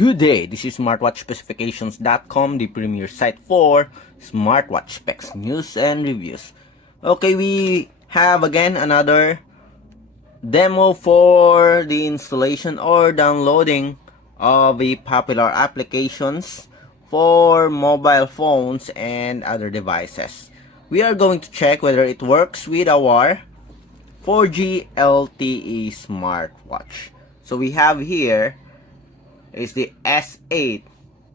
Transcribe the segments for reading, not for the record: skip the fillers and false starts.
Good day, this is smartwatchspecifications.com, the premier site for smartwatch specs, news, and reviews. Okay, we have again another demo for the installation or downloading of the popular applications for mobile phones and other devices. We are going to check whether it works with our 4G LTE smartwatch. So we have here is the S8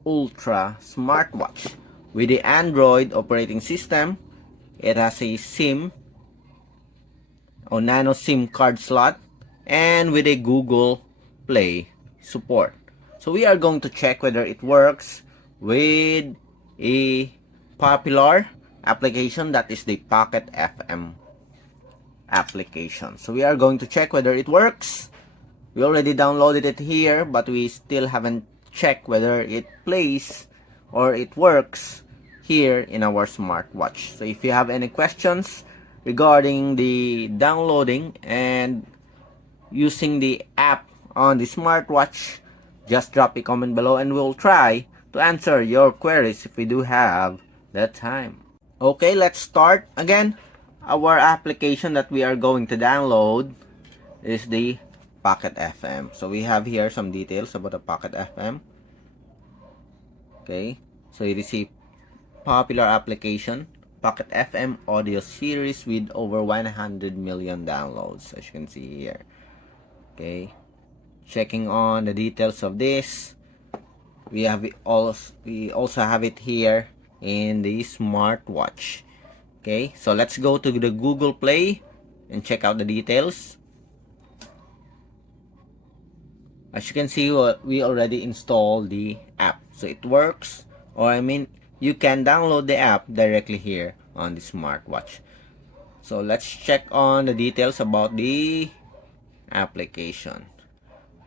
Ultra smartwatch with the Android operating system. It has a SIM or nano SIM card slot and with a Google Play support. So we are going to check whether it works with a popular application, that is the Pocket FM application. So we are going to check whether it works. We already downloaded it here, but we still haven't checked whether it plays or it works here in our smartwatch. So if you have any questions regarding the downloading and using the app on the smartwatch, just drop a comment below and we'll try to answer your queries if we do have the time. Okay, let's start. Again, our application that we are going to download is the Pocket FM. So we have here some details about the Pocket FM. Okay, so it is a popular application, Pocket FM audio series with over 100 million downloads, as you can see here. Okay, checking on the details of this, we also have it here in the smartwatch. Okay, so let's go to the Google Play and check out the details. As you can see, we already installed the app. So it works, or I mean, you can download the app directly here on the smartwatch. So let's check on the details about the application.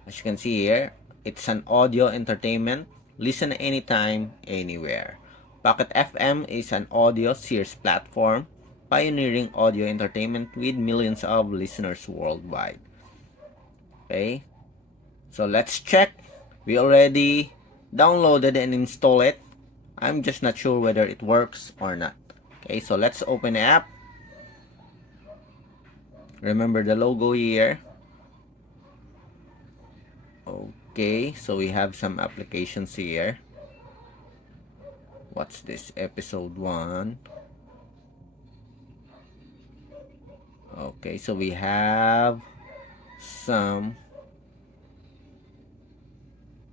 As you can see here, it's an audio entertainment. Listen anytime, anywhere. Pocket FM is an audio series platform pioneering audio entertainment with millions of listeners worldwide. Okay. So let's check. We already downloaded and installed it. I'm just not sure whether it works or not. Okay, so let's open the app. Remember the logo here. Okay, so we have some applications here. What's this? Episode 1. Okay, so we have some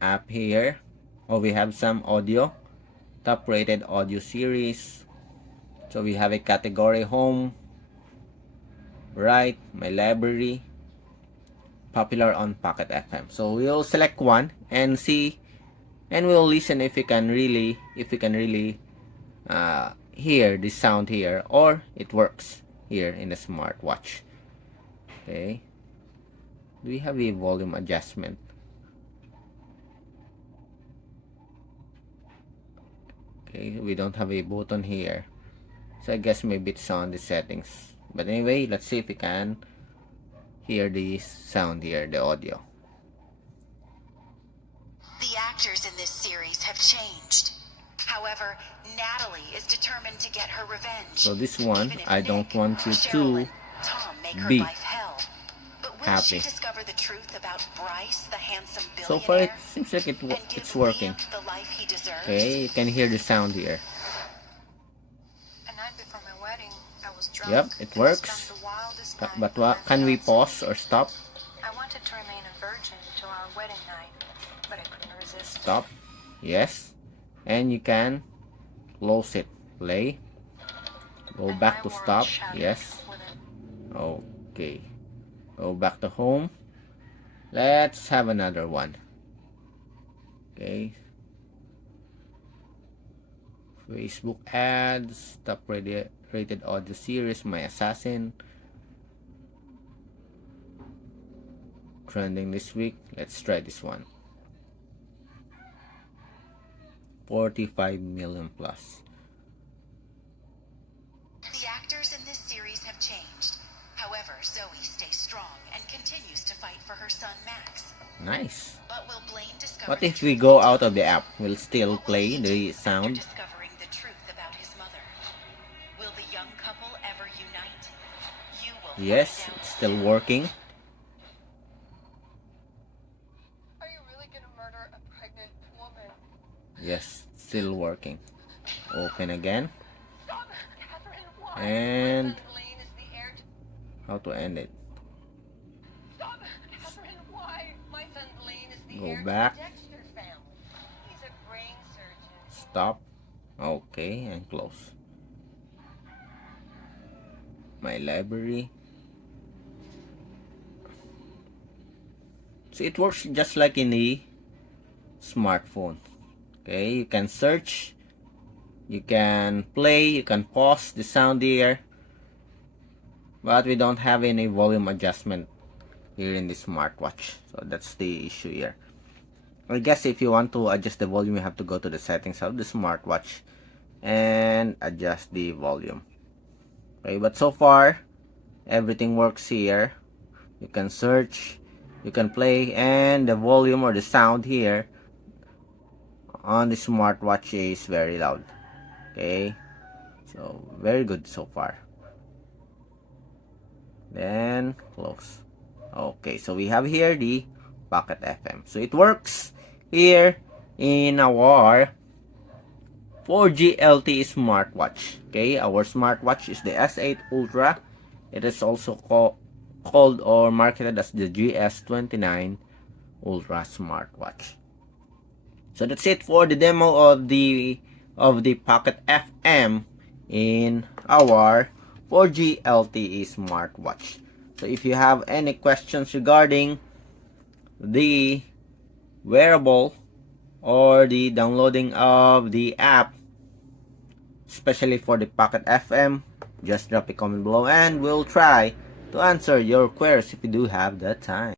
app here. We have some audio, top rated audio series. So we have a category: home, right, my library, popular on Pocket FM. So we'll select one and see, and we'll listen if we can really hear the sound here, or it works here in the smartwatch. Okay, do we have a volume adjustment? Okay, we don't have a button here, so I guess maybe it's on the settings. But anyway, let's see if we can hear the sound here, the audio. The actors in this series have changed. However, Natalie is determined to get her revenge. So this one, I don't want you to be happy. Discover the truth about Bryce, the handsome billionaire, so far it seems like it's working. Okay, you can hear the sound here. A night before my wedding, I was drunk. Yep, it works. But what, can we pause or stop? I wanted to remain a virgin till our wedding night, but I couldn't resist. Stop. Yes. And you can close it. Play. Go back to stop. Yes. Okay. Go back to home. Let's have another one. Okay. Facebook ads, top rated audio series, My Assassin. Trending this week. Let's try this one. 45 million plus. The actors in this series have changed. However, Zoe stays strong and continues to fight for her son Max. Nice. But will Blaine discover What the if we truth go in out of time? the app? Will still What will play he the do after sound? discovering the truth about his mother? Will the young couple ever unite? You will find Yes, out it's still soon. working. Are you really gonna murder a pregnant woman? Yes, still working. Open again. Stop! Catherine, why? And My son Blaine is the heir to... how to end it? Stop! Catherine, why? My son Blaine is the Go heir back. to the Dexter family. He's a brain surgeon. Stop. Okay, and close. My library. So it works just like in the smartphone. Okay, you can search, you can play, you can pause the sound here, but we don't have any volume adjustment here in the smartwatch. So that's the issue here. I guess if you want to adjust the volume, you have to go to the settings of the smartwatch and adjust the volume. Okay, but so far everything works here. You can search, you can play, and the volume or the sound here on the smartwatch is very loud. Okay, so very good so far. Then close. Okay, so we have here the Pocket FM. So it works here in our 4G LTE smartwatch. Okay, our smartwatch is the S8 Ultra. It is also called or marketed as the GS29 Ultra smartwatch. So that's it for the demo of the Pocket FM in our 4G LTE smartwatch. So if you have any questions regarding the wearable or the downloading of the app, especially for the Pocket FM, just drop a comment below and we'll try to answer your queries if you do have the time.